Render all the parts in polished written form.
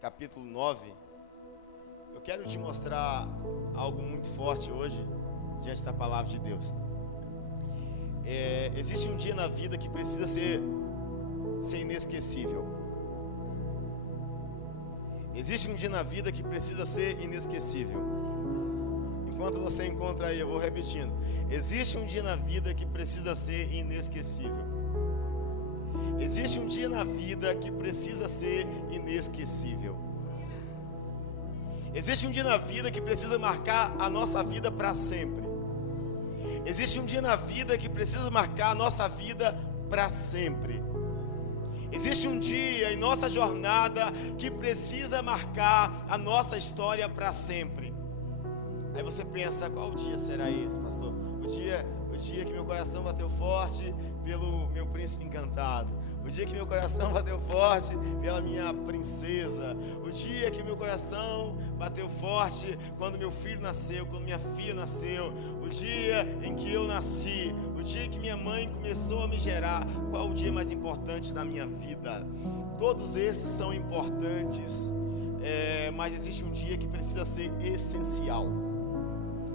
capítulo 9, eu quero te mostrar algo muito forte hoje, diante da palavra de Deus. Existe um dia na vida que precisa ser inesquecível. Existe um dia na vida que precisa ser inesquecível. Enquanto você encontra aí, eu vou repetindo. Existe um dia na vida que precisa ser inesquecível. Existe um dia na vida que precisa ser inesquecível. Existe um dia na vida que precisa marcar a nossa vida para sempre. Existe um dia na vida que precisa marcar a nossa vida para sempre. Existe um dia em nossa jornada que precisa marcar a nossa história para sempre. Aí você pensa, qual dia será esse, pastor? O dia que meu coração bateu forte pelo meu príncipe encantado. O dia que meu coração bateu forte pela minha princesa. O dia que meu coração bateu forte quando meu filho nasceu, quando minha filha nasceu. O dia em que eu nasci. O dia em que minha mãe começou a me gerar. Qual o dia mais importante da minha vida? Todos esses são importantes, mas existe um dia que precisa ser essencial.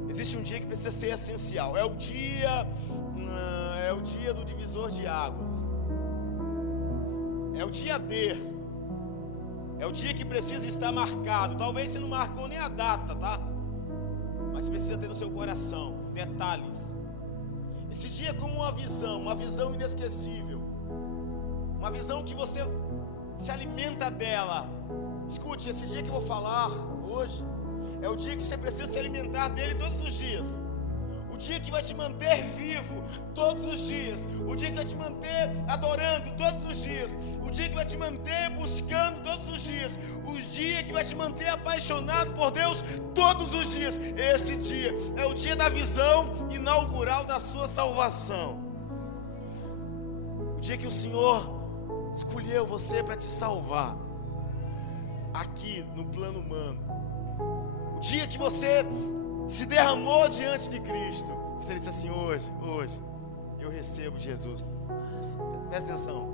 Existe um dia que precisa ser essencial. É o dia do divisor de águas. É o dia D. É o dia que precisa estar marcado. Talvez você não marcou nem a data, tá? Mas precisa ter no seu coração detalhes. Esse dia é como uma visão inesquecível. Uma visão que você se alimenta dela. Escute, esse dia que eu vou falar hoje é o dia que você precisa se alimentar dele todos os dias. O dia que vai te manter vivo todos os dias. O dia que vai te manter adorando todos os dias. O dia que vai te manter buscando todos os dias. O dia que vai te manter apaixonado por Deus todos os dias. Esse dia é o dia da visão inaugural da sua salvação. O dia que o Senhor escolheu você para te salvar aqui no plano humano. O dia que você se derramou diante de Cristo. Você disse assim: hoje eu recebo Jesus. Presta atenção.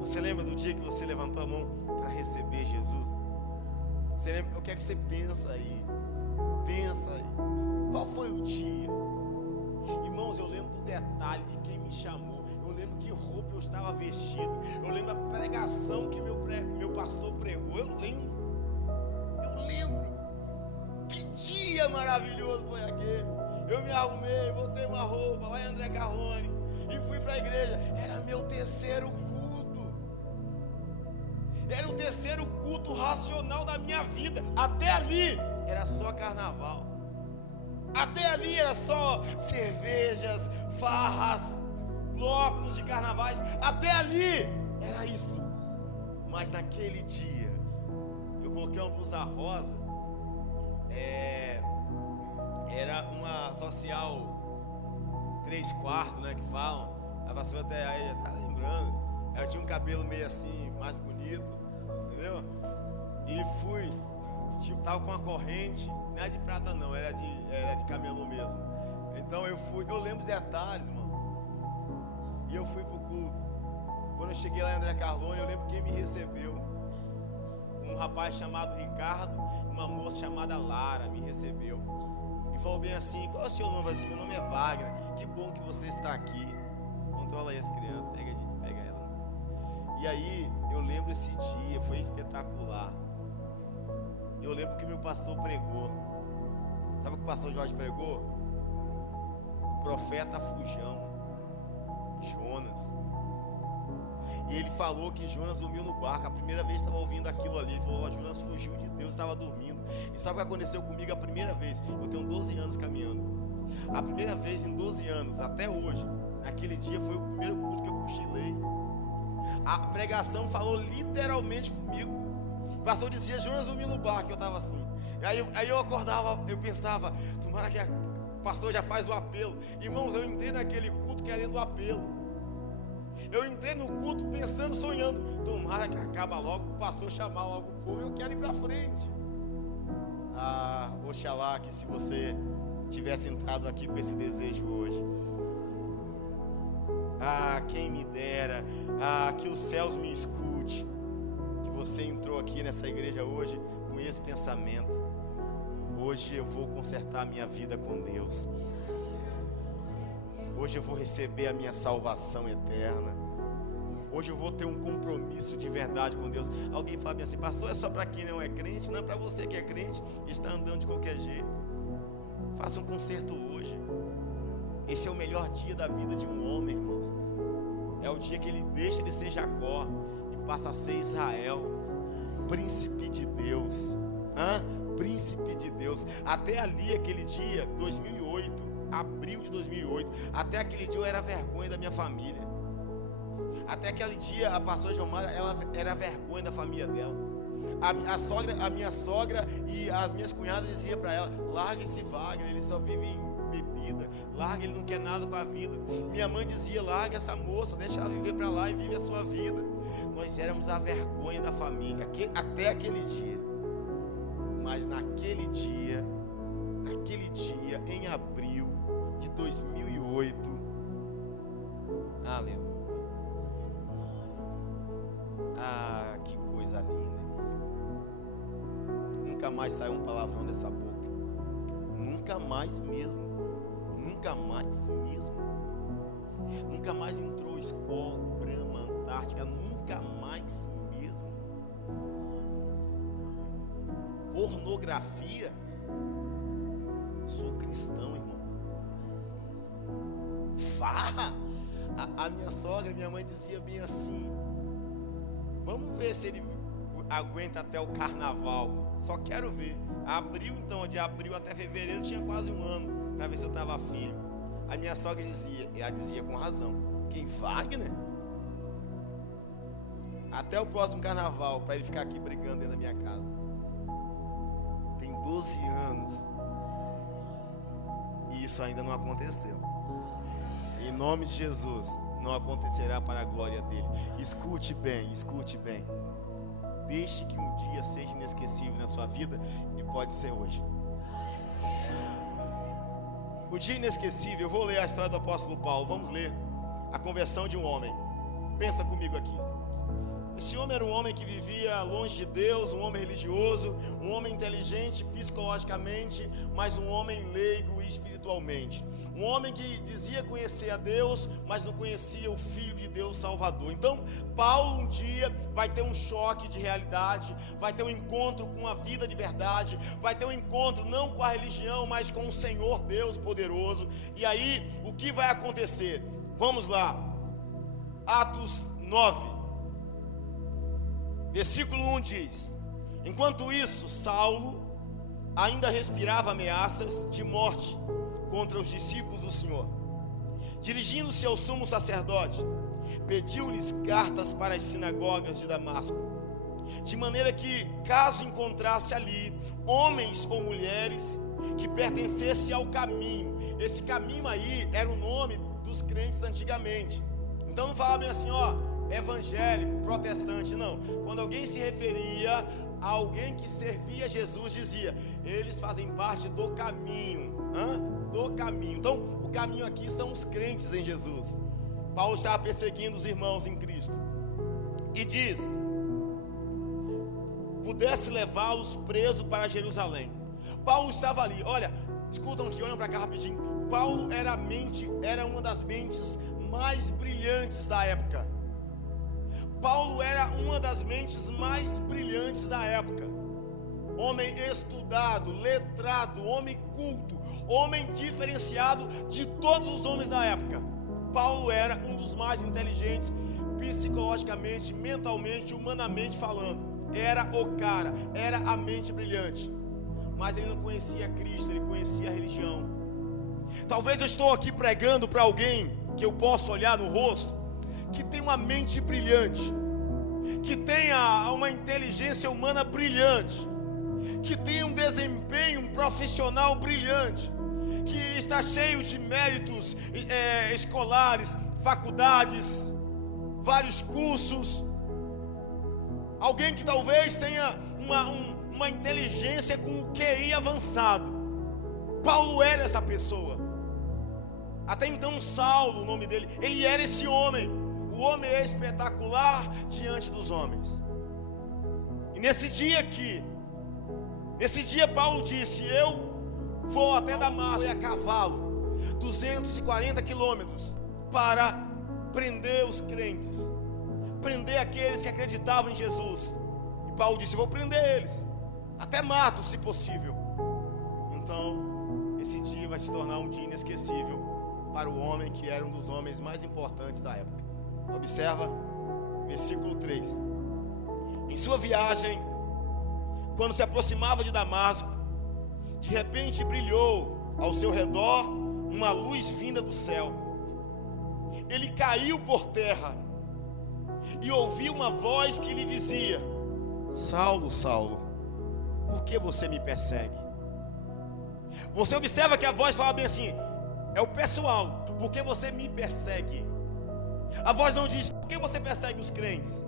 Você lembra do dia que você levantou a mão para receber Jesus? Você lembra? O que é que você pensa aí? Pensa aí. Qual foi o dia? Irmãos, eu lembro do detalhe de quem me chamou. Eu lembro que roupa eu estava vestido. Eu lembro a pregação que meu pastor pregou. Eu lembro. Que dia maravilhoso foi aquele. Eu me arrumei, botei uma roupa lá em André Carlone e fui para a igreja. Era meu terceiro culto. Era o terceiro culto racional da minha vida. Até ali era só carnaval. Até ali era só cervejas, farras, blocos de carnavais. Até ali era isso. Mas naquele dia eu coloquei uma blusa rosa. Era uma social 3/4, né, que falam. A pastora até aí já tá lembrando. Eu tinha um cabelo meio assim, mais bonito, entendeu? E fui, tava com uma corrente, não era de prata não, era de camelô mesmo. Então eu lembro os detalhes, mano. E eu fui pro culto. Quando eu cheguei lá em André Carlone, eu lembro quem me recebeu. Um rapaz chamado Ricardo, uma moça chamada Lara me recebeu. E falou bem assim: qual é o seu nome? Assim, meu nome é Wagner. Que bom que você está aqui. Controla aí as crianças, pega ela. E aí, eu lembro esse dia, foi espetacular. Eu lembro que meu pastor pregou. Sabe o que o pastor Jorge pregou? O profeta Fujão, Jonas. E ele falou que Jonas dormiu no barco. A primeira vez estava ouvindo aquilo ali. Ele falou: Jonas fugiu de Deus, estava dormindo. E sabe o que aconteceu comigo a primeira vez? Eu tenho 12 anos caminhando. A primeira vez em 12 anos, até hoje, naquele dia foi o primeiro culto que eu cochilei. A pregação falou literalmente comigo. O pastor dizia: Jonas dormiu no barco. Eu estava assim. Aí eu acordava, eu pensava: tomara que o pastor já faz o apelo. Irmãos, eu entrei naquele culto querendo o apelo. Eu entrei no culto pensando, sonhando: tomara que acaba logo, o pastor chamar logo o povo, eu quero ir para frente. Oxalá que se você tivesse entrado aqui com esse desejo hoje. Quem me dera, que os céus me escute, que você entrou aqui nessa igreja hoje com esse pensamento: hoje eu vou consertar a minha vida com Deus. Hoje eu vou receber a minha salvação eterna. Hoje eu vou ter um compromisso de verdade com Deus. Alguém fala bem assim: pastor, é só para quem não é crente? Não, é para você que é crente e está andando de qualquer jeito. Faça um concerto hoje. Esse é o melhor dia da vida de um homem, irmãos. É o dia que ele deixa de ser Jacó e passa a ser Israel, príncipe de Deus. Príncipe de Deus. Até ali, aquele dia, 2008, abril de 2008, até aquele dia eu era vergonha da minha família. Até aquele dia a pastora Gilmara, ela era vergonha da família dela. A minha sogra e as minhas cunhadas diziam para ela: larga esse Wagner, ele só vive em bebida, larga, ele não quer nada com a vida. Minha mãe dizia: larga essa moça, deixa ela viver para lá e vive a sua vida. Nós éramos a vergonha da família, até aquele dia. Mas naquele dia, em abril de 2008, aleluia. Ah, que coisa linda, irmãos. Nunca mais saiu um palavrão dessa boca. Nunca mais mesmo. Nunca mais mesmo. Nunca mais entrou Skol, Brahma, Antártica. Nunca mais mesmo. Pornografia. Sou cristão, irmão. Farra. A minha sogra, minha mãe dizia bem assim: vamos ver se ele aguenta até o carnaval. Só quero ver. Abril, então, de abril até fevereiro tinha quase um ano para ver se eu estava filho. A minha sogra dizia, ela dizia com razão: quem, Wagner? Até o próximo carnaval, para ele ficar aqui brigando dentro da minha casa. Tem 12 anos e isso ainda não aconteceu. Em nome de Jesus, não acontecerá para a glória dele. Escute bem, escute bem. Deixe que um dia seja inesquecível na sua vida, e pode ser hoje. O dia inesquecível, eu vou ler a história do apóstolo Paulo. Vamos ler a conversão de um homem. Pensa comigo aqui. Esse homem era um homem que vivia longe de Deus, um homem religioso, um homem inteligente psicologicamente, mas um homem leigo espiritualmente. Um homem que dizia conhecer a Deus, mas não conhecia o Filho de Deus Salvador. Então, Paulo um dia vai ter um choque de realidade, vai ter um encontro com a vida de verdade, vai ter um encontro não com a religião, mas com o Senhor Deus poderoso. E aí, o que vai acontecer? Vamos lá, Atos 9, versículo 1 diz: enquanto isso, Saulo ainda respirava ameaças de morte contra os discípulos do Senhor. Dirigindo-se ao sumo sacerdote, pediu-lhes cartas para as sinagogas de Damasco, de maneira que, caso encontrasse ali homens ou mulheres que pertencessem ao caminho. Esse caminho aí era o nome dos crentes antigamente. Então não falava bem assim, evangélico, protestante, não. Quando alguém se referia a alguém que servia a Jesus, dizia: eles fazem parte do caminho. Do caminho. Então, o caminho aqui são os crentes em Jesus. Paulo estava perseguindo os irmãos em Cristo. E diz: pudesse levá-los presos para Jerusalém. Paulo estava ali. Olha, escutam aqui, olham para cá rapidinho. Paulo era uma das mentes mais brilhantes da época. Paulo era uma das mentes mais brilhantes da época. Homem estudado, letrado, homem culto, homem diferenciado de todos os homens da época. Paulo era um dos mais inteligentes, psicologicamente, mentalmente, humanamente falando. Era o cara, era a mente brilhante. Mas ele não conhecia Cristo, ele conhecia a religião. Talvez eu estou aqui pregando para alguém que eu possa olhar no rosto, que tem uma mente brilhante, que tenha uma inteligência humana brilhante, que tenha um desempenho profissional brilhante, que está cheio de méritos escolares, faculdades, vários cursos. Alguém que talvez tenha uma inteligência com o QI avançado. Paulo era essa pessoa. Até então Saulo, o nome dele, ele era esse homem. O homem é espetacular diante dos homens. nesse dia Paulo disse: eu vou até Damasco, foi a cavalo, 240 quilômetros, para prender os crentes, prender aqueles que acreditavam em Jesus. E Paulo disse: eu vou prender eles, até mato se possível. Então, esse dia vai se tornar um dia inesquecível para o homem que era um dos homens mais importantes da época. Observa, versículo 3. Em sua viagem, quando se aproximava de Damasco, de repente brilhou ao seu redor uma luz vinda do céu. Ele caiu por terra e ouviu uma voz que lhe dizia: Saulo, Saulo, por que você me persegue? Você observa que a voz fala bem assim: é o pessoal, por que você me persegue? A voz não diz: por que você persegue os crentes?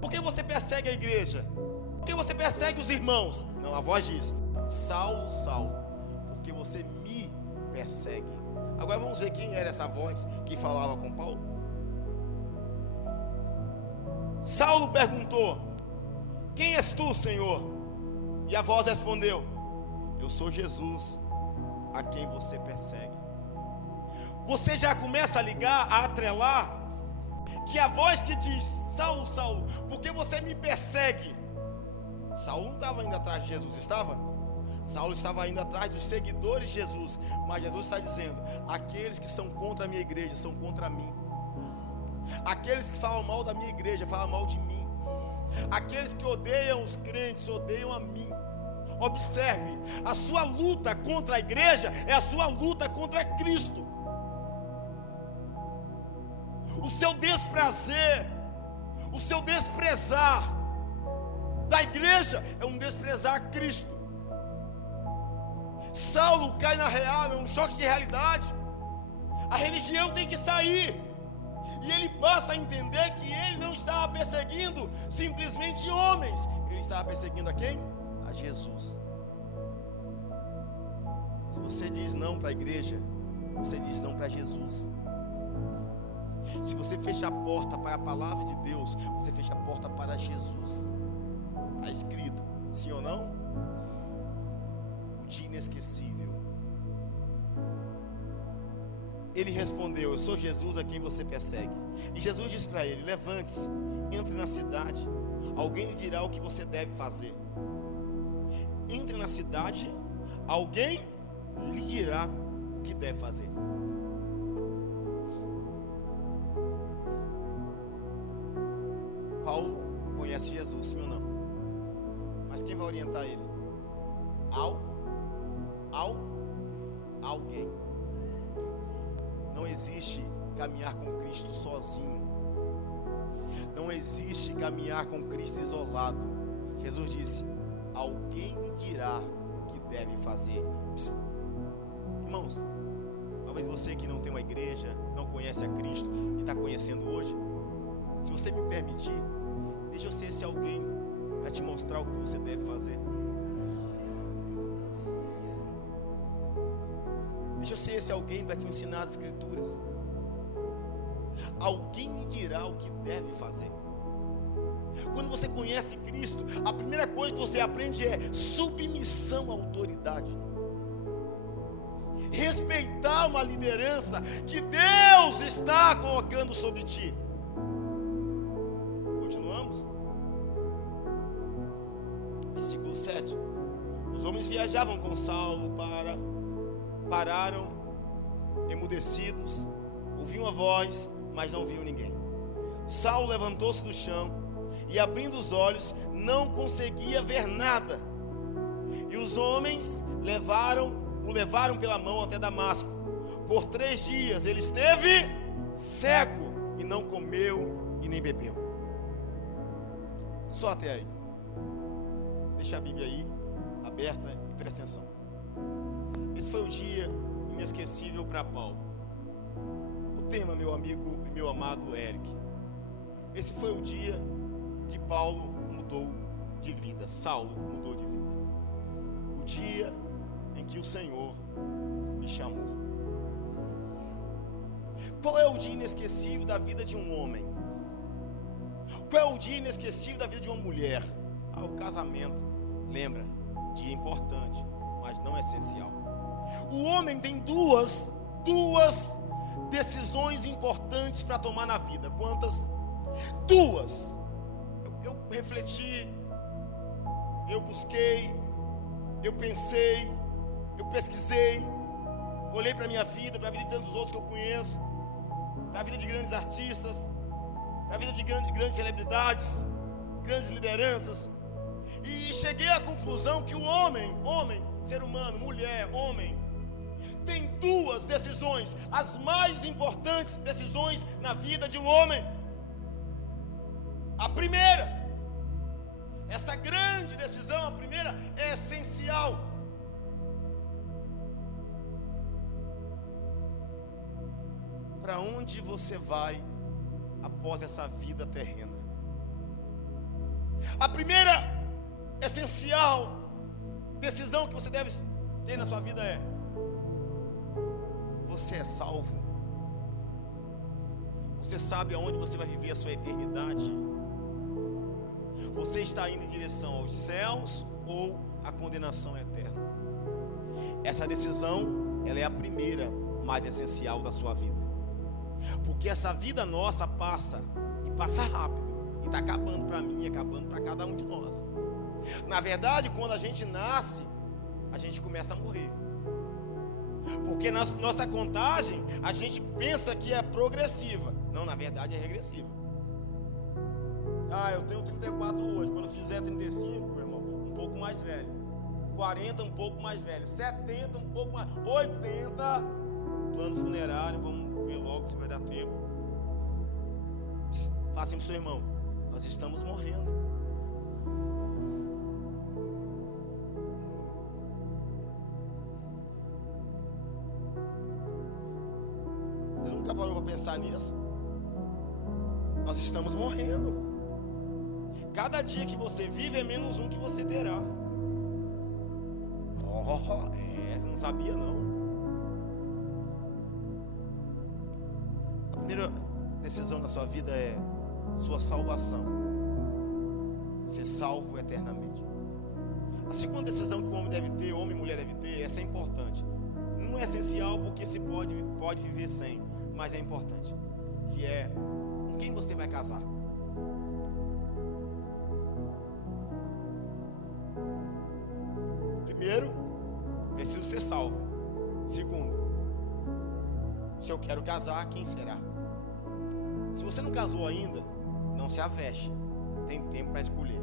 Por que você persegue a igreja? Por que você persegue os irmãos? Não, a voz diz: Saulo, Saulo, porque você me persegue. Agora vamos ver quem era essa voz que falava com Paulo. Saulo perguntou: quem és tu, Senhor? E a voz respondeu: eu sou Jesus, a quem você persegue. Você já começa a ligar, a atrelar, que a voz que diz: Saulo, Saulo, porque você me persegue. Saulo não estava indo atrás de Jesus, estava? Saulo estava indo atrás dos seguidores de Jesus. Mas Jesus está dizendo: aqueles que são contra a minha igreja são contra mim. Aqueles que falam mal da minha igreja falam mal de mim. Aqueles que odeiam os crentes odeiam a mim. Observe, a sua luta contra a igreja é a sua luta contra Cristo. O seu desprazer, o seu desprezar da igreja é um desprezar Cristo. Saulo cai na real, é um choque de realidade. A religião tem que sair. E ele passa a entender que ele não estava perseguindo simplesmente homens. Ele estava perseguindo a quem? A Jesus. Se você diz não para a igreja, você diz não para Jesus. Se você fecha a porta para a palavra de Deus, você fecha a porta para Jesus. Está escrito, sim ou não? O dia inesquecível. Ele respondeu: eu sou Jesus a quem você persegue. E Jesus disse para ele: levante-se, entre na cidade, alguém lhe dirá o que você deve fazer. Entre na cidade, alguém lhe dirá o que deve fazer. Paulo conhece Jesus, sim ou não? Mas quem vai orientar ele? Alguém. Não existe caminhar com Cristo sozinho. Não existe caminhar com Cristo isolado. Jesus disse: alguém lhe dirá o que deve fazer. Psst. Irmãos, talvez você que não tem uma igreja, não conhece a Cristo e está conhecendo hoje, se você me permitir, deixa eu ser esse alguém para te mostrar o que você deve fazer. Deixa eu ser esse alguém para te ensinar as escrituras. Alguém lhe dirá o que deve fazer. Quando você conhece Cristo, a primeira coisa que você aprende é submissão à autoridade. Respeitar uma liderança que Deus está colocando sobre ti. Continuamos? Versículo 7. Os homens viajavam com Saulo pararam emudecidos, ouviam a voz, mas não viam ninguém. Saulo levantou-se do chão e, abrindo os olhos, não conseguia ver nada. E os homens o levaram pela mão até Damasco. Por 3 dias ele esteve cego e não comeu e nem bebeu. Só até aí. Deixa a Bíblia aí aberta e presta atenção. Esse foi o dia inesquecível para Paulo. O tema, meu amigo e meu amado Eric, esse foi o dia que Paulo mudou de vida, Saulo mudou de vida. O dia em que o Senhor me chamou. Qual é o dia inesquecível da vida de um homem? Qual é o dia inesquecível da vida de uma mulher? o casamento, lembra, dia importante, mas não essencial. O homem tem duas decisões importantes para tomar na vida. Quantas? Duas. Eu refleti, eu busquei, eu pensei, eu pesquisei, olhei para a minha vida, para a vida de tantos outros que eu conheço, para a vida de grandes artistas, para a vida de grandes celebridades, grandes lideranças, e cheguei à conclusão que o homem, ser humano, mulher, homem, tem duas decisões, as mais importantes decisões na vida de um homem. A primeira, essa grande decisão, a primeira é essencial. Para onde você vai após essa vida terrena? A primeira essencial decisão que você deve ter na sua vida é: você é salvo? Você sabe aonde você vai viver a sua eternidade? Você está indo em direção aos céus ou à condenação eterna? Essa decisão, ela é a primeira mais essencial da sua vida. Porque essa vida nossa passa, e passa rápido, e está acabando para mim, acabando para cada um de nós. Na verdade, quando a gente nasce, a gente começa a morrer. Porque na nossa contagem, a gente pensa que é progressiva. Não, na verdade é regressiva. Eu tenho 34 hoje. Quando fizer 35, meu irmão, um pouco mais velho. 40, um pouco mais velho. 70, um pouco mais. 80, plano funerário. Vamos ver logo se vai dar tempo. Fala assim pro seu irmão: nós estamos morrendo. Você nunca parou para pensar nisso? Nós estamos morrendo. Cada dia que você vive é menos um que você terá. Você não sabia não. A primeira decisão da sua vida é sua salvação. Ser salvo eternamente. A segunda decisão que o homem deve ter, homem e mulher deve ter, essa é importante. Não é essencial porque se pode viver sem, mas é importante. Que é: com quem você vai casar? Primeiro, preciso ser salvo. Segundo, se eu quero casar, quem será? Se você não casou ainda, não se aveste. Tem tempo para escolher.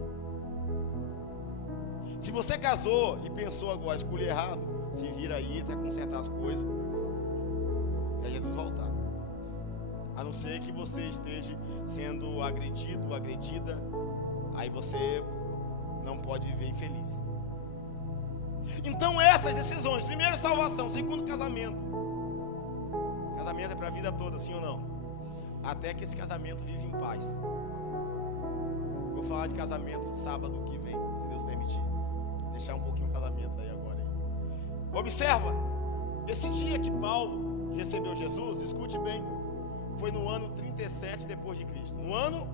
Se você casou e pensou agora escolher errado, se vira aí até consertar as coisas, até Jesus voltar. A não ser que você esteja sendo agredido, agredida, aí você não pode viver infeliz. Então essas decisões: primeiro, salvação; segundo, casamento. Casamento é para a vida toda, sim ou não? Até que esse casamento vive em paz. Vou falar de casamento sábado que vem, se Deus permitir. Deixar um pouquinho o casamento aí agora. Observa, esse dia que Paulo recebeu Jesus, escute bem, foi no ano 37 depois de Cristo. No ano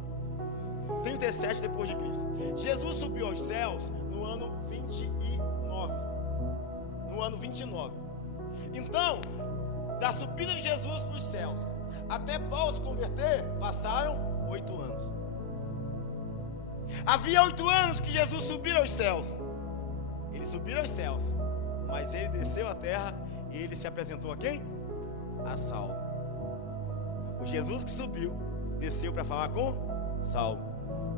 37 depois de Cristo. Jesus subiu aos céus no ano 29. No ano 29. Então, da subida de Jesus para os céus até Paulo se converter, passaram 8 anos. Havia 8 anos que Jesus subiu aos céus. Ele subiu aos céus, mas ele desceu à terra e ele se apresentou a quem? A Saulo. O Jesus que subiu, desceu para falar com Saulo.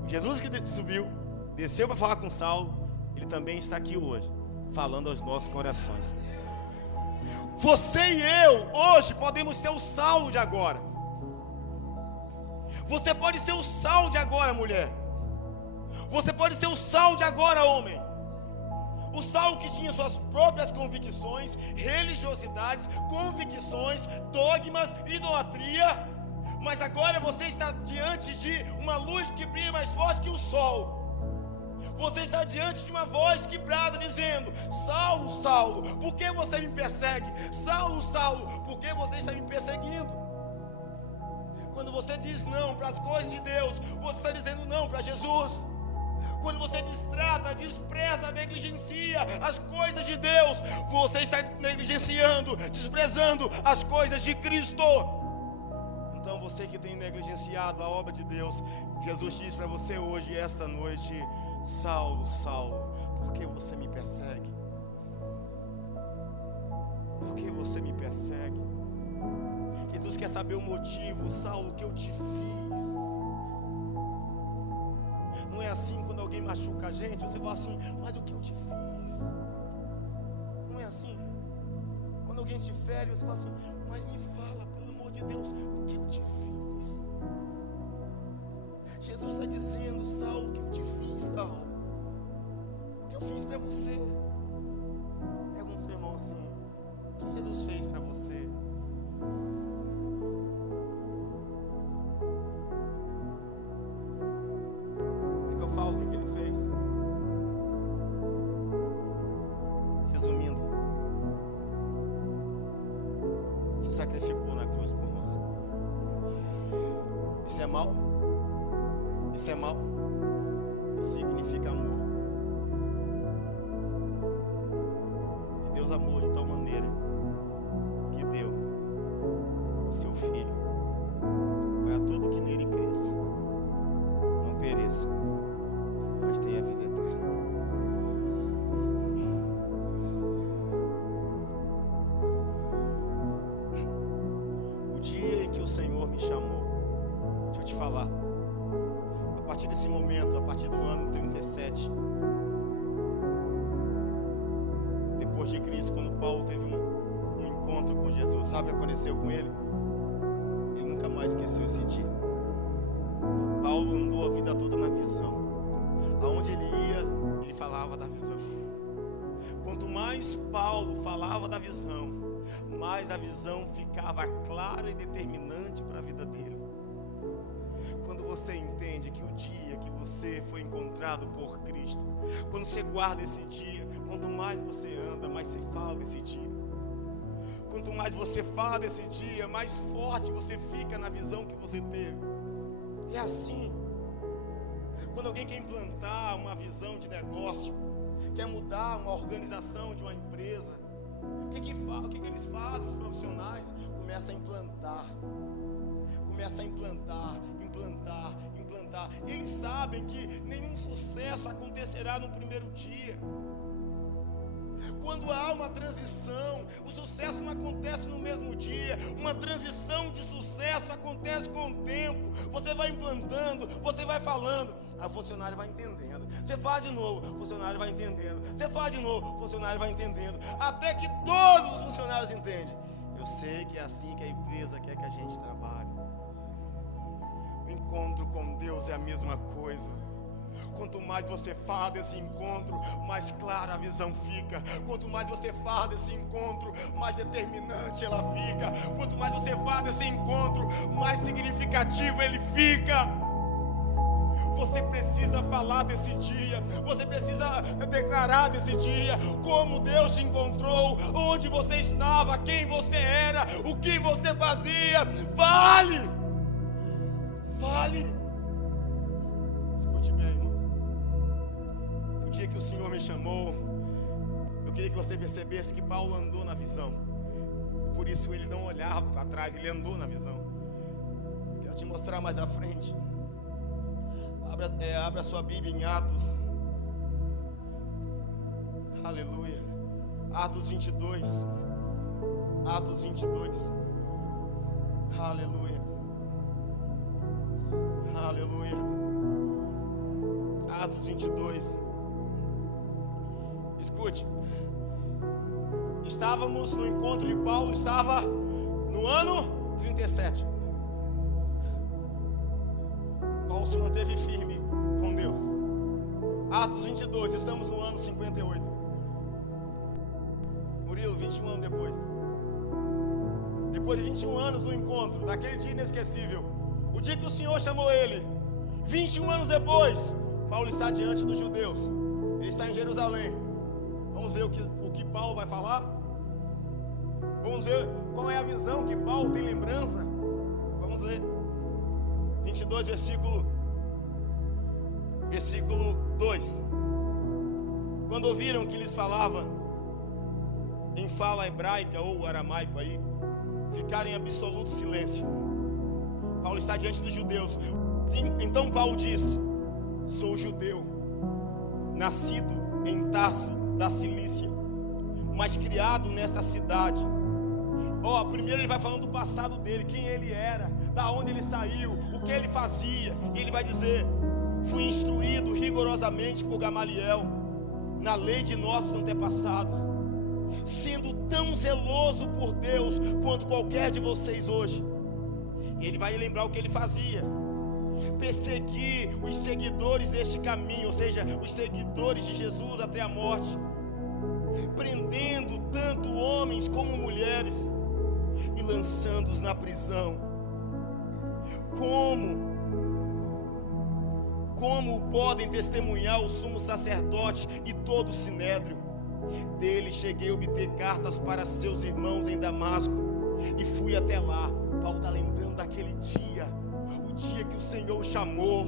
O Jesus que subiu, desceu para falar com Saulo, ele também está aqui hoje, falando aos nossos corações. Você e eu, hoje, podemos ser o Saulo de agora. Você pode ser o Saulo de agora, mulher. Você pode ser o Saulo de agora, homem. O Saulo que tinha suas próprias convicções, religiosidades, convicções, dogmas, idolatria. Mas agora você está diante de uma luz que brilha mais forte que o sol. Você está diante de uma voz que brada dizendo: Saulo, Saulo, por que você me persegue? Saulo, Saulo, por que você está me perseguindo? Quando você diz não para as coisas de Deus, você está dizendo não para Jesus. quando você distrata, despreza, negligencia as coisas de Deus, você está negligenciando, desprezando as coisas de Cristo. Então você que tem negligenciado a obra de Deus, Jesus diz para você hoje, esta noite: Saulo, Saulo, por que você me persegue? Por que você me persegue? Jesus quer saber o motivo. Saulo, o que eu te fiz? Não é assim quando alguém machuca a gente, você fala assim: mas o que eu te fiz? Não é assim. Quando alguém te fere, você fala assim: mas me fala, pelo amor de Deus, o que eu te fiz? Jesus está dizendo: Saulo, o que eu te fiz, Saulo? O que eu fiz para você? Pergunta ao seu irmão assim: o que Jesus fez para você? O que eu falo? O que ele fez? Resumindo, se sacrificou na cruz por nós. Isso é mal? Isso é mal? Isso significa amor. E Deus amou de tal maneira que deu o seu Filho para todo que nele cresça, não pereça, mas tenha vida eterna. O dia em que o Senhor me chamou, deixa eu te falar, a partir desse momento, a partir do ano 37, depois de Cristo, quando Paulo teve um encontro com Jesus, sabe o que aconteceu com ele? Ele nunca mais esqueceu esse dia. Paulo andou a vida toda na visão. Aonde ele ia, ele falava da visão. Quanto mais Paulo falava da visão, mais a visão ficava clara e determinante para a vida dele. Quando você entende que o dia que você foi encontrado por Cristo, quando você guarda esse dia, quanto mais você anda, mais você fala desse dia. Quanto mais você fala desse dia, mais forte você fica na visão que você teve. É assim. Quando alguém quer implantar uma visão de negócio, quer mudar uma organização de uma empresa, o que eles fazem, os profissionais? Começa a implantar. Começa a implantar. Eles sabem que nenhum sucesso acontecerá no primeiro dia. Quando há uma transição, o sucesso não acontece no mesmo dia. Uma transição de sucesso acontece com o tempo. Você vai implantando, você vai falando, aí o funcionário vai entendendo. Você fala de novo, o funcionário vai entendendo. Você fala de novo, o funcionário vai entendendo. Até que todos os funcionários entendem. Eu sei que é assim que a empresa quer que a gente trabalhe. O encontro com Deus é a mesma coisa. Quanto mais você fala desse encontro, mais clara a visão fica. Quanto mais você fala desse encontro, mais determinante ela fica. Quanto mais você fala desse encontro, mais significativo ele fica. Você precisa falar desse dia. Você precisa declarar desse dia. Como Deus te encontrou, onde você estava, quem você era, o que você fazia. Fale! Fale! Escute bem, irmãos. O dia que o Senhor me chamou, eu queria que você percebesse que Paulo andou na visão. Por isso ele não olhava para trás, ele andou na visão. Quero te mostrar mais à frente. Abra sua Bíblia em Atos. Aleluia. Atos 22. Atos 22. Aleluia. Aleluia. Atos 22. Escute. Estávamos no encontro de Paulo, estava no ano 37. Paulo se manteve firme com Deus. Atos 22, estamos no ano 58. Murilo, 21 anos depois. Depois de 21 anos do encontro, daquele dia inesquecível, o dia que o Senhor chamou ele, 21 anos depois, Paulo está diante dos judeus. Ele está em Jerusalém. Vamos ver o que Paulo vai falar? Vamos ver qual é a visão que Paulo tem lembrança? Vamos ler. 22, versículo 2. Quando ouviram que lhes falava em fala hebraica ou aramaico aí, ficaram em absoluto silêncio. Paulo está diante dos judeus. Então Paulo disse: sou judeu, nascido em Tarso da Cilícia, mas criado nesta cidade. Primeiro ele vai falando do passado dele, quem ele era, da onde ele saiu, o que ele fazia. E ele vai dizer: fui instruído rigorosamente por Gamaliel na lei de nossos antepassados, sendo tão zeloso por Deus quanto qualquer de vocês hoje. E ele vai lembrar o que ele fazia: perseguir os seguidores deste caminho, ou seja, os seguidores de Jesus até a morte, prendendo tanto homens como mulheres e lançando-os na prisão. Como podem testemunhar o sumo sacerdote e todo o sinédrio? Dele cheguei a obter cartas para seus irmãos em Damasco e fui até lá. Paulo está lembrando daquele dia, o dia que o Senhor o chamou,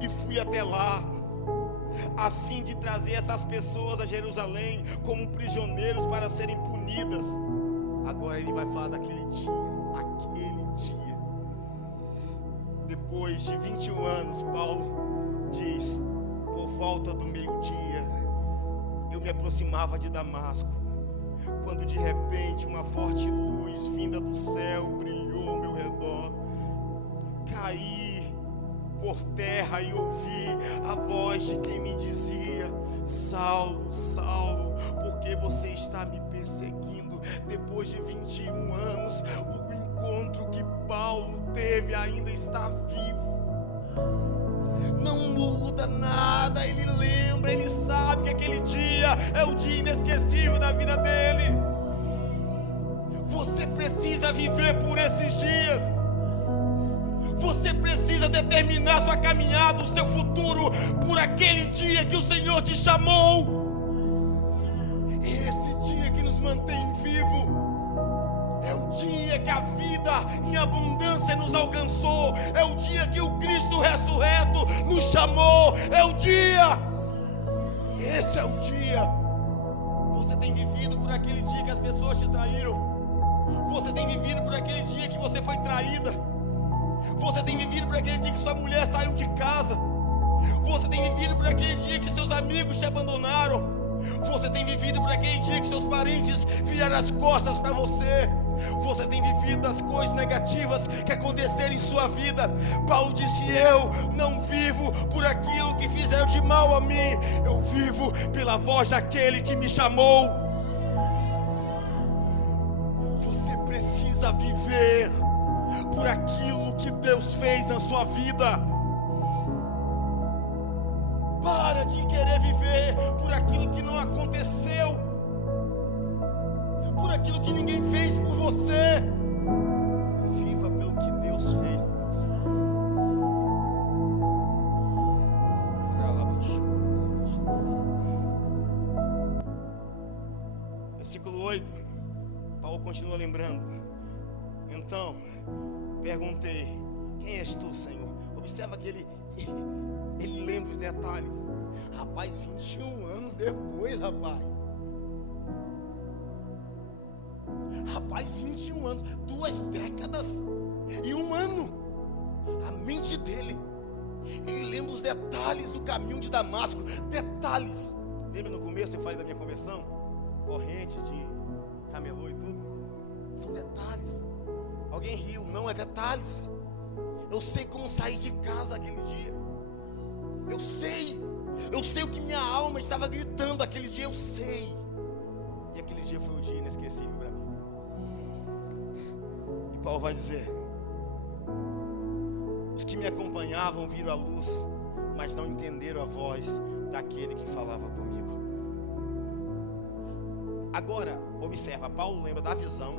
e fui até lá a fim de trazer essas pessoas a Jerusalém como prisioneiros para serem punidas. Agora ele vai falar daquele dia, Depois de 21 anos, Paulo diz: por volta do meio-dia, eu me aproximava de Damasco, quando de repente uma forte luz vinda do céu brilhou ao meu redor. Caí por terra e ouvi a voz de quem me dizia: Saulo, Saulo, por que você está me perseguindo? Depois de 21 anos, o encontro que Paulo teve ainda está vivo. Não muda nada, ele lembra, ele sabe que aquele dia é o dia inesquecível da vida dele. Você precisa viver por esses dias. Você precisa determinar sua caminhada, o seu futuro, por aquele dia que o Senhor te chamou. Esse dia que nos mantém vivo. É o dia que a vida em abundância nos alcançou. É o dia que o Cristo ressurreto nos chamou. É o dia. Esse é o dia. Você tem vivido por aquele dia que as pessoas te traíram. Você tem vivido por aquele dia que você foi traída. Você tem vivido por aquele dia que sua mulher saiu de casa. Você tem vivido por aquele dia que seus amigos te abandonaram. Você tem vivido por aquele dia que seus parentes viraram as costas para você. Você tem vivido as coisas negativas que aconteceram em sua vida. Paulo disse: eu não vivo por aquilo que fizeram de mal a mim. Eu vivo pela voz daquele que me chamou. Você precisa viver por aquilo que Deus fez na sua vida. Para de querer viver por aquilo que não aconteceu, por aquilo que ninguém fez por você. Viva pelo que Deus fez por você. Versículo 8, Paulo continua lembrando: então perguntei: quem és tu, Senhor? Observa que ele lembra os detalhes. Rapaz, 21 anos depois, rapaz, 21 anos, 2 décadas e 1 ano. A mente dele, ele lembra os detalhes do caminho de Damasco. Detalhes. Lembra no começo eu falei da minha conversão? Corrente de camelô e tudo. São detalhes. Alguém riu, não, é detalhes. Eu sei como sair de casa aquele dia. Eu sei o que minha alma estava gritando aquele dia, eu sei. E aquele dia foi um dia inesquecível para mim. E Paulo vai dizer: os que me acompanhavam viram a luz, mas não entenderam a voz daquele que falava comigo. Agora, observa, Paulo lembra da visão.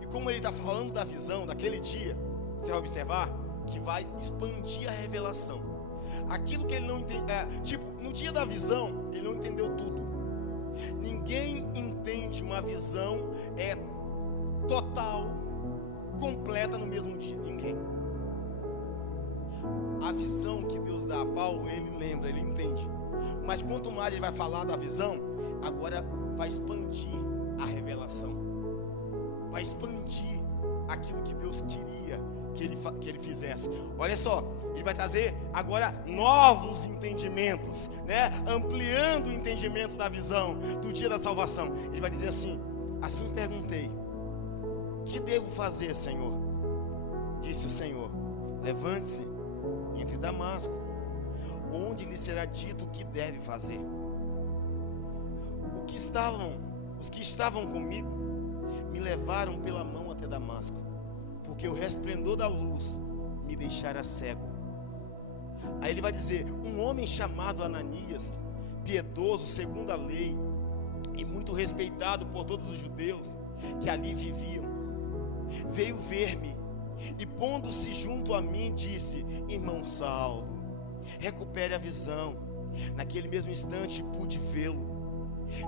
E como ele está falando da visão daquele dia, você vai observar que vai expandir a revelação. Aquilo que ele não entende, no dia da visão, ele não entendeu tudo. Ninguém entende uma visão total, completa no mesmo dia. Ninguém. a visão que Deus dá a Paulo, ele lembra, ele entende. Mas quanto mais ele vai falar da visão, agora vai expandir a revelação, vai expandir aquilo que Deus queria que ele fizesse. Olha só, ele vai trazer agora novos entendimentos, né? Ampliando o entendimento da visão do dia da salvação. Ele vai dizer assim: assim perguntei, que devo fazer, Senhor? Disse o Senhor: levante-se, entre Damasco, onde lhe será dito o que deve fazer. Os que estavam comigo me levaram pela mão até Damasco, porque o resplendor da luz me deixara cego. Aí ele vai dizer: um homem chamado Ananias, piedoso segundo a lei, e muito respeitado por todos os judeus que ali viviam, veio ver-me, e pondo-se junto a mim, disse: irmão Saulo, recupere a visão. Naquele mesmo instante pude vê-lo.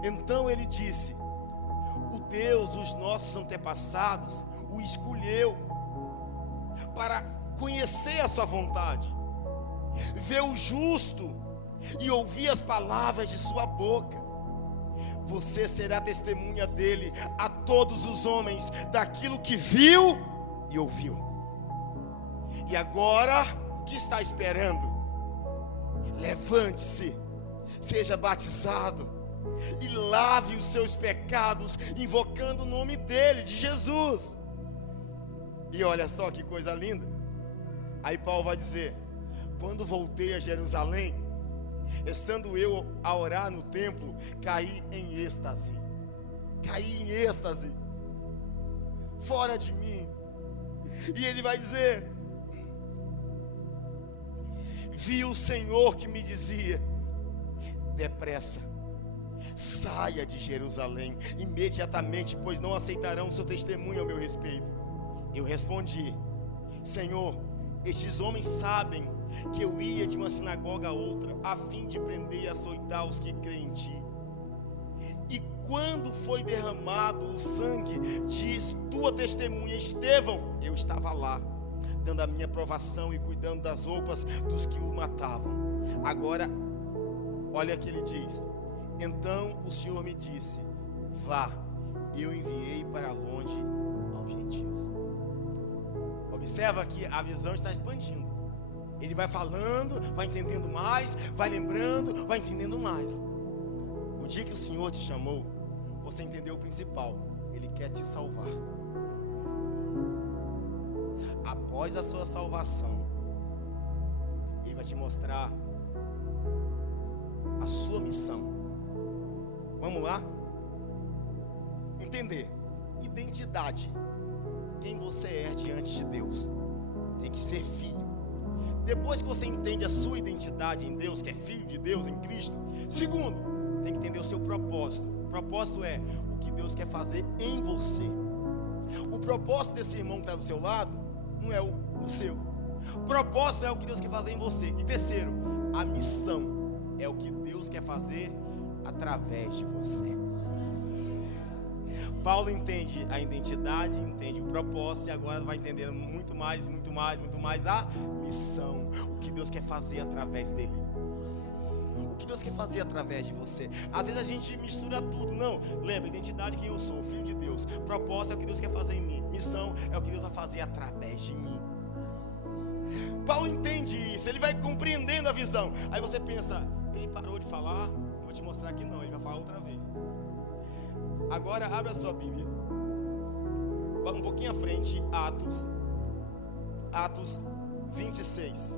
Então ele disse: o Deus dos nossos antepassados o escolheu para conhecer a sua vontade, ver o justo e ouvir as palavras de sua boca. Você será testemunha dele a todos os homens daquilo que viu e ouviu. E agora, o que está esperando? Levante-se, seja batizado e lave os seus pecados, invocando o nome dele, de Jesus. E olha só que coisa linda. Aí Paulo vai dizer: quando voltei a Jerusalém, estando eu a orar no templo, caí em êxtase. Fora de mim. E ele vai dizer: vi o Senhor que me dizia: depressa, saia de Jerusalém imediatamente, pois não aceitarão o seu testemunho ao meu respeito. Eu respondi: Senhor, estes homens sabem que eu ia de uma sinagoga a outra, a fim de prender e açoitar os que creem em ti. E quando foi derramado o sangue de tua testemunha Estevão, eu estava lá, dando a minha provação e cuidando das roupas dos que o matavam. Agora, olha o que ele diz: então o Senhor me disse: vá, eu enviei para longe aos gentios. Observa que a visão está expandindo. Ele vai falando, vai entendendo mais, vai lembrando, vai entendendo mais. O dia que o Senhor te chamou, você entendeu o principal: Ele quer te salvar. Após a sua salvação, Ele vai te mostrar a sua missão. Vamos lá? Entender identidade. Quem você é diante de Deus. Tem que ser filho. Depois que você entende a sua identidade em Deus, que é filho de Deus em Cristo, segundo, você tem que entender o seu propósito. O propósito é o que Deus quer fazer em você. O propósito desse irmão que está do seu lado não é o seu. O propósito é o que Deus quer fazer em você. E terceiro, a missão é o que Deus quer fazer através de você. Paulo entende a identidade, entende o propósito, e agora vai entender muito mais a missão. O que Deus quer fazer através dele. O que Deus quer fazer através de você. Às vezes a gente mistura tudo. Não, lembra, identidade quem eu sou, filho de Deus. Propósito é o que Deus quer fazer em mim. Missão é o que Deus vai fazer através de mim. Paulo entende isso, ele vai compreendendo a visão. Aí você pensa: ele parou de falar? Eu vou te mostrar que não, ele vai falar outra vez. Agora abra a sua Bíblia, um pouquinho à frente, Atos 26.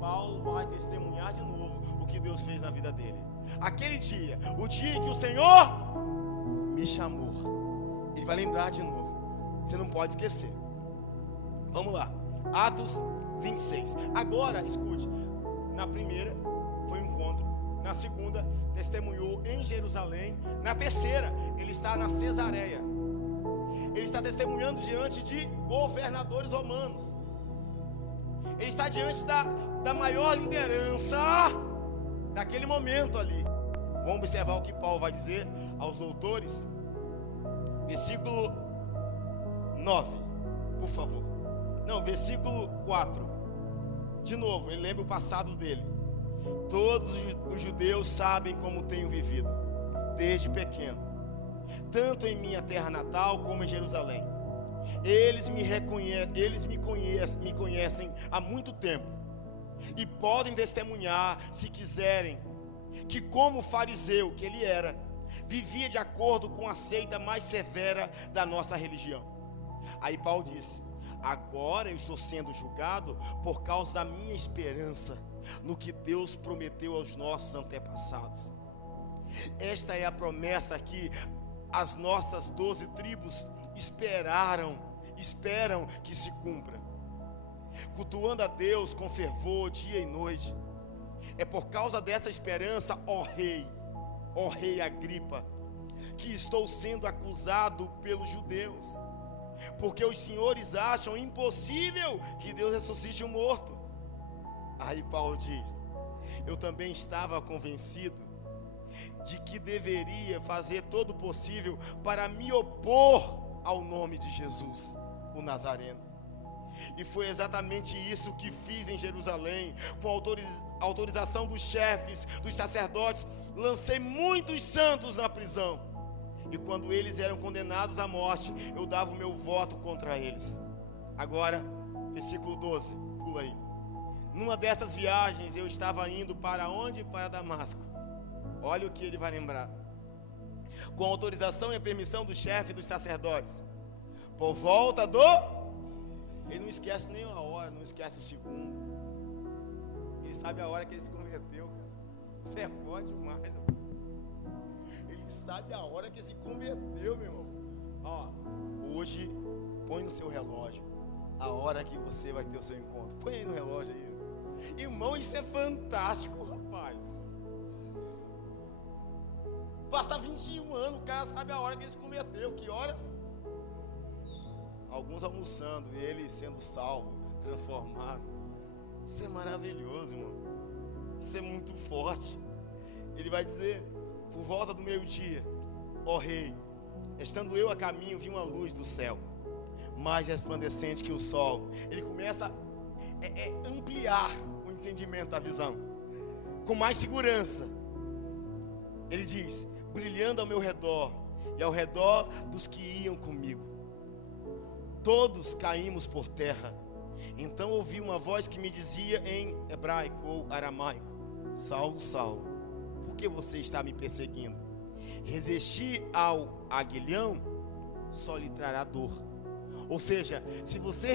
Paulo vai testemunhar de novo o que Deus fez na vida dele. Aquele dia, o dia que o Senhor me chamou, ele vai lembrar de novo. Você não pode esquecer. Vamos lá, Atos 26. Agora, escute, na primeira foi um encontro, na segunda testemunhou em Jerusalém, na terceira ele está na Cesareia. Ele está testemunhando diante de governadores romanos. Ele está diante da maior liderança daquele momento ali. Vamos observar o que Paulo vai dizer aos doutores. Versículo 9, por favor. Não, versículo 4. De novo, ele lembra o passado dele. Todos os judeus sabem como tenho vivido, desde pequeno, tanto em minha terra natal como em Jerusalém. Eles me conhecem há muito tempo e podem testemunhar, se quiserem, que como fariseu que ele era, vivia de acordo com a seita mais severa da nossa religião. Aí Paulo disse: agora eu estou sendo julgado por causa da minha esperança no que Deus prometeu aos nossos antepassados. Esta é a promessa que as nossas 12 tribos esperam que se cumpra, cultuando a Deus com fervor dia e noite. É por causa dessa esperança, ó rei Agripa, que estou sendo acusado pelos judeus, porque os senhores acham impossível que Deus ressuscite um morto. Aí Paulo diz: eu também estava convencido de que deveria fazer todo o possível para me opor ao nome de Jesus, o Nazareno. E foi exatamente isso que fiz em Jerusalém. Com autorização dos chefes, dos sacerdotes, lancei muitos santos na prisão. E quando eles eram condenados à morte, eu dava o meu voto contra eles. Agora, versículo 12, pula aí. Numa dessas viagens eu estava indo para onde? Para Damasco. Olha o que ele vai lembrar. Com autorização e a permissão do chefe dos sacerdotes, por volta do... Ele não esquece nem a hora, não esquece o segundo. Ele sabe a hora que ele se converteu, cara. Isso é forte demais, meu. Ele sabe a hora que se converteu, meu irmão. Ó, hoje, põe no seu relógio a hora que você vai ter o seu encontro. Põe aí no relógio aí. Irmão, isso é fantástico, rapaz. Passa 21 anos, o cara sabe a hora que ele se converteu. Que horas? Alguns almoçando, e ele sendo salvo, transformado. Isso é maravilhoso, irmão. Isso é muito forte. Ele vai dizer: por volta do meio-dia, ó rei, estando eu a caminho, vi uma luz do céu, mais resplandecente que o sol. Ele começa a ampliar o entendimento da visão, com mais segurança. Ele diz: brilhando ao meu redor e ao redor dos que iam comigo, todos caímos por terra. Então ouvi uma voz que me dizia em hebraico ou aramaico: Saulo, Saulo, por que você está me perseguindo? Resistir ao aguilhão só lhe trará dor. Ou seja, se você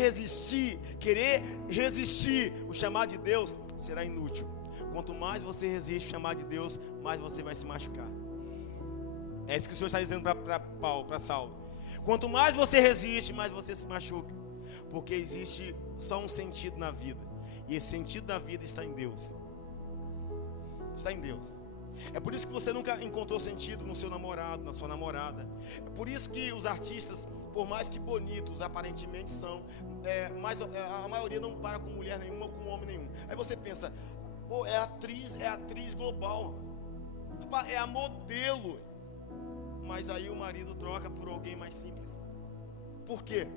querer resistir o chamado de Deus, será inútil. Quanto mais você resiste o chamado de Deus, mais você vai se machucar. É isso que o Senhor está dizendo para Saulo. Quanto mais você resiste, mais você se machuca. Porque existe só um sentido na vida, e esse sentido da vida está em Deus. Está em Deus. É por isso que você nunca encontrou sentido no seu namorado, na sua namorada. É por isso que os artistas, por mais que bonitos aparentemente são, a maioria não para com mulher nenhuma, com homem nenhum. Aí você pensa: pô, é atriz global, é a modelo. Mas aí o marido troca por alguém mais simples. Por quê?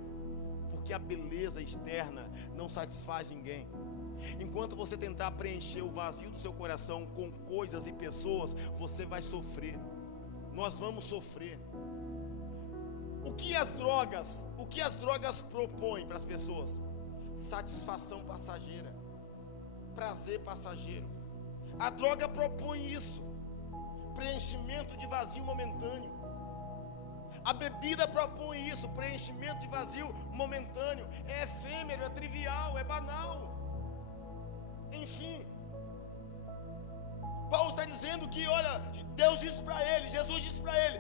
Porque a beleza externa não satisfaz ninguém. Enquanto você tentar preencher o vazio do seu coração com coisas e pessoas, você vai sofrer. Nós vamos sofrer. O que as drogas propõem para as pessoas? Satisfação passageira, prazer passageiro. A droga propõe isso, preenchimento de vazio momentâneo. A bebida propõe isso, preenchimento de vazio momentâneo. É efêmero, é trivial, é banal. Enfim, Paulo está dizendo que, olha, Deus disse para ele, Jesus disse para ele: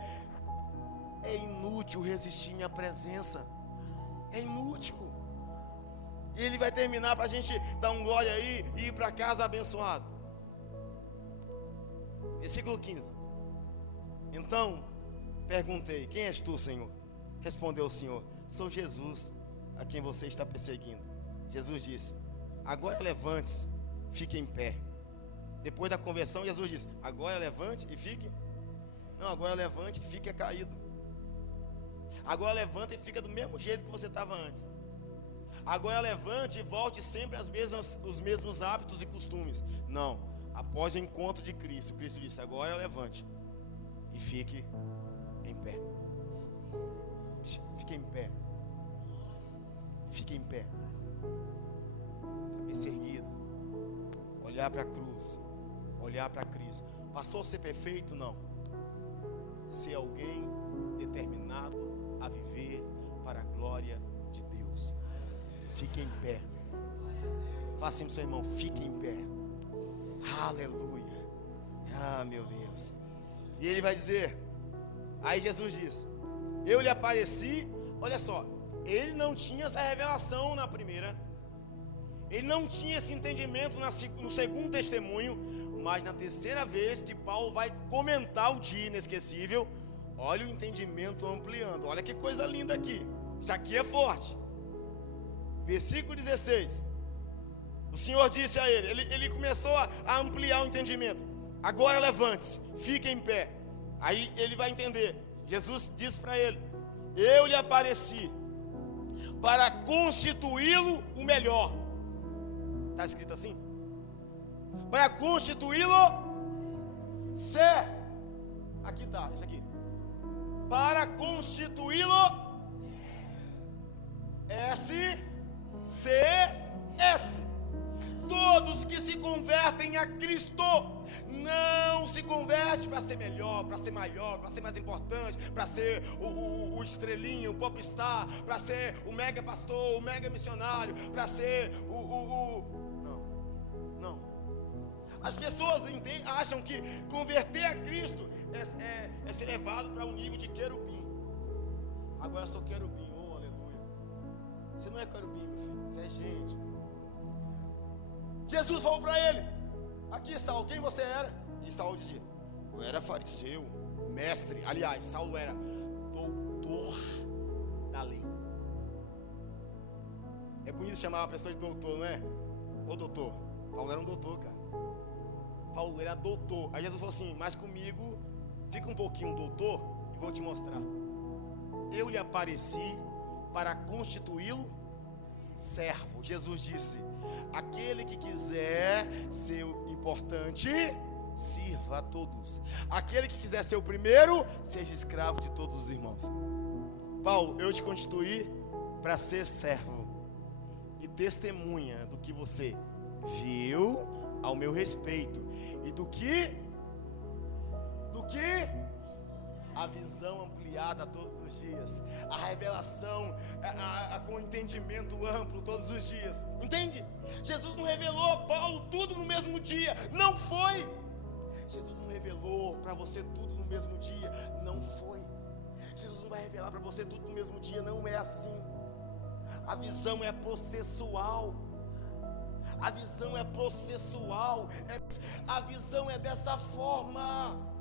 é inútil resistir minha presença. É inútil. E ele vai terminar para a gente dar um glória aí e ir para casa abençoado. Versículo 15. Então perguntei: quem és tu, Senhor? Respondeu o Senhor: sou Jesus, a quem você está perseguindo. Jesus disse: agora levante-se, fique em pé. Depois da conversão, Jesus disse: agora levante e fique. Não, agora levante e fique caído. Agora levanta e fica do mesmo jeito que você estava antes. agora levante e volte sempre os mesmos hábitos e costumes. Não, após o encontro de Cristo, Cristo disse, agora levante e fique em pé. Fique em pé. Fique em pé. Cabeça erguida. Olhar para a cruz. Olhar para Cristo. Pastor, ser perfeito? Não. Ser alguém determinado a viver para a glória de Deus. Fique em pé. Faça assim para o seu irmão, fique em pé. Aleluia. Ah, meu Deus. E ele vai dizer, aí Jesus diz, eu lhe apareci. Olha só, ele não tinha essa revelação na primeira, ele não tinha esse entendimento no segundo testemunho, mas na terceira vez que Paulo vai comentar o dia inesquecível, olha o entendimento ampliando. Olha que coisa linda aqui. Isso aqui é forte. Versículo 16. O Senhor disse a ele começou a ampliar o entendimento. Agora levante-se, fique em pé. Aí ele vai entender. Jesus disse para ele, eu lhe apareci para constituí-lo o melhor. Está escrito assim? Para constituí-lo aqui está, isso aqui. Para constituí-lo S. Todos que se convertem a Cristo não se converte para ser melhor, para ser maior, para ser mais importante, para ser o estrelinho, o popstar, para ser o mega pastor, o mega missionário, para ser Não. As pessoas acham que converter a Cristo é ser levado para um nível de querubim. Agora eu sou querubim, oh aleluia. Você não é querubim, meu filho, você é gente. Jesus falou para ele, aqui Saulo, quem você era? E Saulo dizia, eu era fariseu, mestre. Aliás, Saulo era doutor da lei. É bonito chamar uma pessoa de doutor, não é? Ô doutor. Paulo era um doutor, cara. Paulo era doutor. Aí Jesus falou assim, mas comigo, fica um pouquinho doutor e vou te mostrar. Eu lhe apareci para constituí-lo servo. Jesus disse, aquele que quiser ser importante, sirva a todos. Aquele que quiser ser o primeiro, seja escravo de todos os irmãos. Paulo, eu te constituí para ser servo e testemunha do que você viu ao meu respeito e do que a visão ampliada todos os dias, a revelação com entendimento amplo todos os dias. Entende? Jesus não revelou a Paulo tudo no mesmo dia, não foi. Jesus não revelou para você tudo no mesmo dia, não foi. Jesus não vai revelar para você tudo no mesmo dia, não é assim. A visão é processual. A visão é processual. A visão é dessa forma.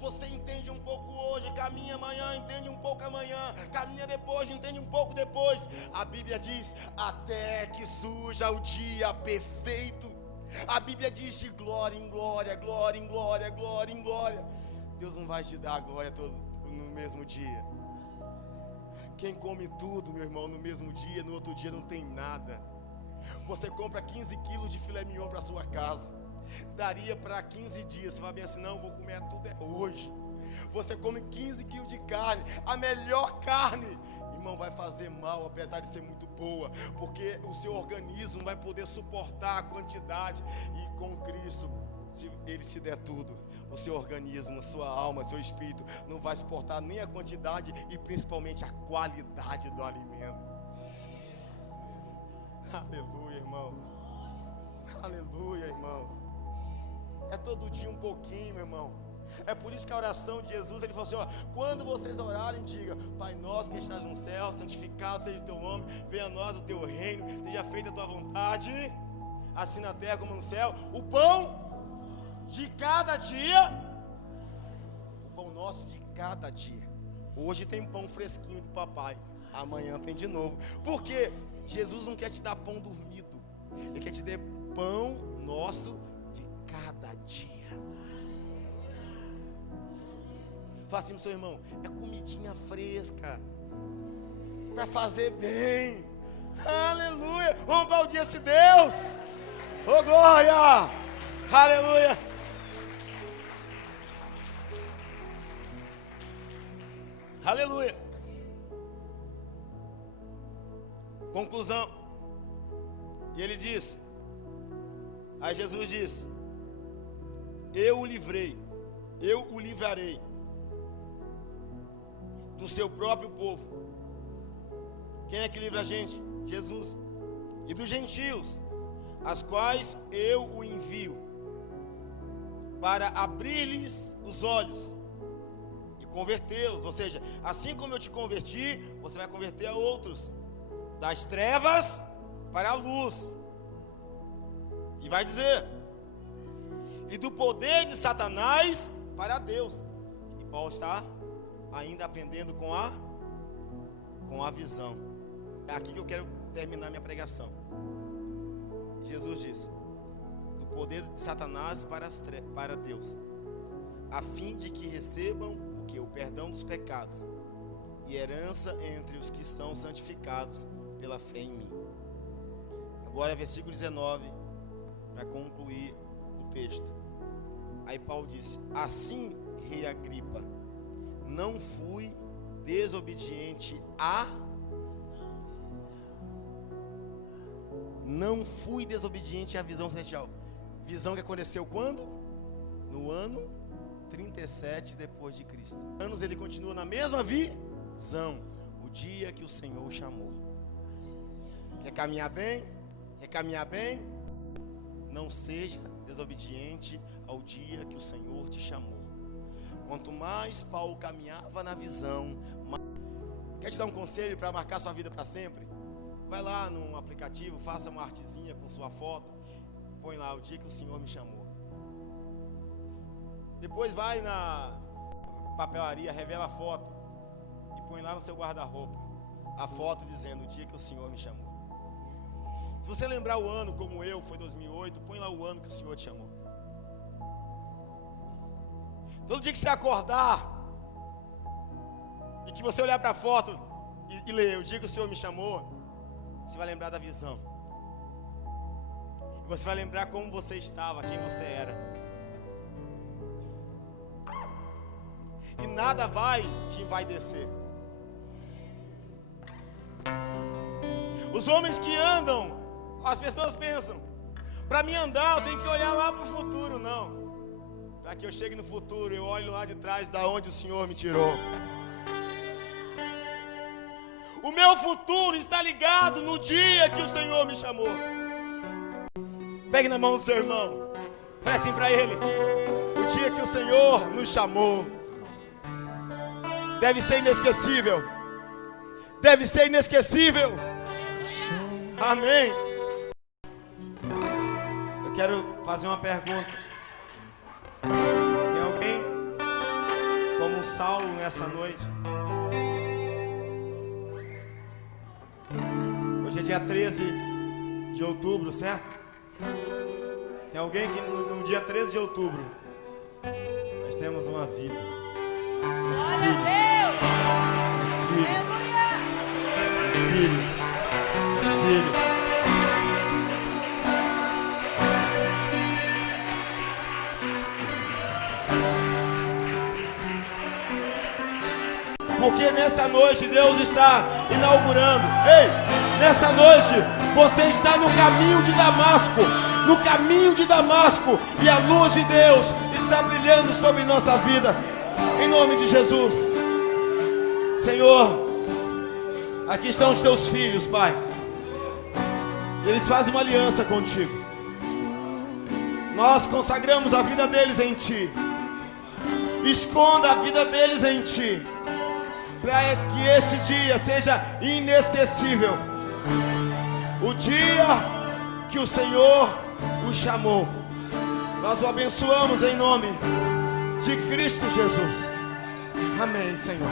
Você entende um pouco hoje, caminha amanhã, entende um pouco amanhã, caminha depois, entende um pouco depois. A Bíblia diz, até que surja o dia perfeito. A Bíblia diz de glória em glória, glória em glória, glória em glória. Deus não vai te dar a glória todo no mesmo dia. Quem come tudo, meu irmão, no mesmo dia, no outro dia não tem nada. Você compra 15 quilos de filé mignon para sua casa, daria para 15 dias. Você vai bem assim, não, vou comer tudo hoje. Você come 15 quilos de carne, a melhor carne, irmão, vai fazer mal, apesar de ser muito boa, porque o seu organismo não vai poder suportar a quantidade. E com Cristo, se Ele te der tudo, o seu organismo, a sua alma, seu espírito não vai suportar nem a quantidade e principalmente a qualidade do alimento. Aleluia, irmãos. Aleluia, irmãos. É todo dia um pouquinho, meu irmão. É por isso que a oração de Jesus, ele falou assim, ó, quando vocês orarem, diga, Pai nosso que estás no céu, santificado seja o teu nome, venha a nós o teu reino, seja feita a tua vontade, assim na terra como no céu. O pão de cada dia, o pão nosso de cada dia. Hoje tem pão fresquinho do papai, amanhã tem de novo. Por quê? Jesus não quer te dar pão dormido, Ele quer te dar pão nosso de cada dia. Fala assim pro seu irmão, é comidinha fresca, para fazer bem. Aleluia. Vamos aplaudir esse Deus. Oh, glória. Aleluia. Aleluia. Conclusão. E ele diz, aí Jesus diz: eu o livrei, eu o livrarei do seu próprio povo. Quem é que livra a gente? Jesus. E dos gentios, as quais eu o envio, para abrir-lhes os olhos e convertê-los. Ou seja, assim como eu te converti, você vai converter a outros, das trevas para a luz. E vai dizer: e do poder de Satanás para Deus. E Paulo está ainda aprendendo com a visão. É aqui que eu quero terminar minha pregação. Jesus disse: do poder de Satanás para Deus, a fim de que recebam o que? O perdão dos pecados e herança entre os que são santificados pela fé em mim. Agora versículo 19, para concluir o texto. Aí Paulo disse: assim, rei Agripa, não fui desobediente à visão celestial. Visão que aconteceu quando? No ano 37 depois de Cristo. Anos ele continua na mesma visão. O dia que o Senhor chamou. Quer caminhar bem? Quer caminhar bem? Não seja desobediente ao dia que o Senhor te chamou. Quanto mais Paulo caminhava na visão, quer te dar um conselho para marcar sua vida para sempre? Vai lá num aplicativo, faça uma artezinha com sua foto, põe lá: o dia que o Senhor me chamou. Depois vai na papelaria, revela a foto e põe lá no seu guarda-roupa a foto dizendo: o dia que o Senhor me chamou. Se você lembrar o ano, como eu, foi 2008, põe lá o ano que o Senhor te chamou. Todo dia que você acordar e que você olhar para a foto e ler: o dia que o Senhor me chamou, você vai lembrar da visão. E você vai lembrar como você estava, quem você era. E nada vai te envaidecer. Os homens que andam, as pessoas pensam: para mim andar eu tenho que olhar lá para o futuro. Não. Para que eu chegue no futuro, eu olho lá de trás, da onde o Senhor me tirou. O meu futuro está ligado no dia que o Senhor me chamou. Pegue na mão do seu irmão, fale assim para ele: o dia que o Senhor nos chamou deve ser inesquecível. Deve ser inesquecível. Amém. Eu quero fazer uma pergunta. Tem alguém como Saulo nessa noite? Hoje é dia 13 de outubro, certo? Tem alguém que no dia 13 de outubro nós temos uma vida. Glória a Deus! Um filho. Porque nessa noite Deus está inaugurando. Ei, nessa noite você está no caminho de Damasco. No caminho de Damasco. E a luz de Deus está brilhando sobre nossa vida. Em nome de Jesus. Senhor, aqui estão os teus filhos, Pai. Eles fazem uma aliança contigo. Nós consagramos a vida deles em Ti. Esconda a vida deles em Ti, para que esse dia seja inesquecível. O dia que o Senhor o chamou. Nós o abençoamos em nome de Cristo Jesus. Amém, Senhor.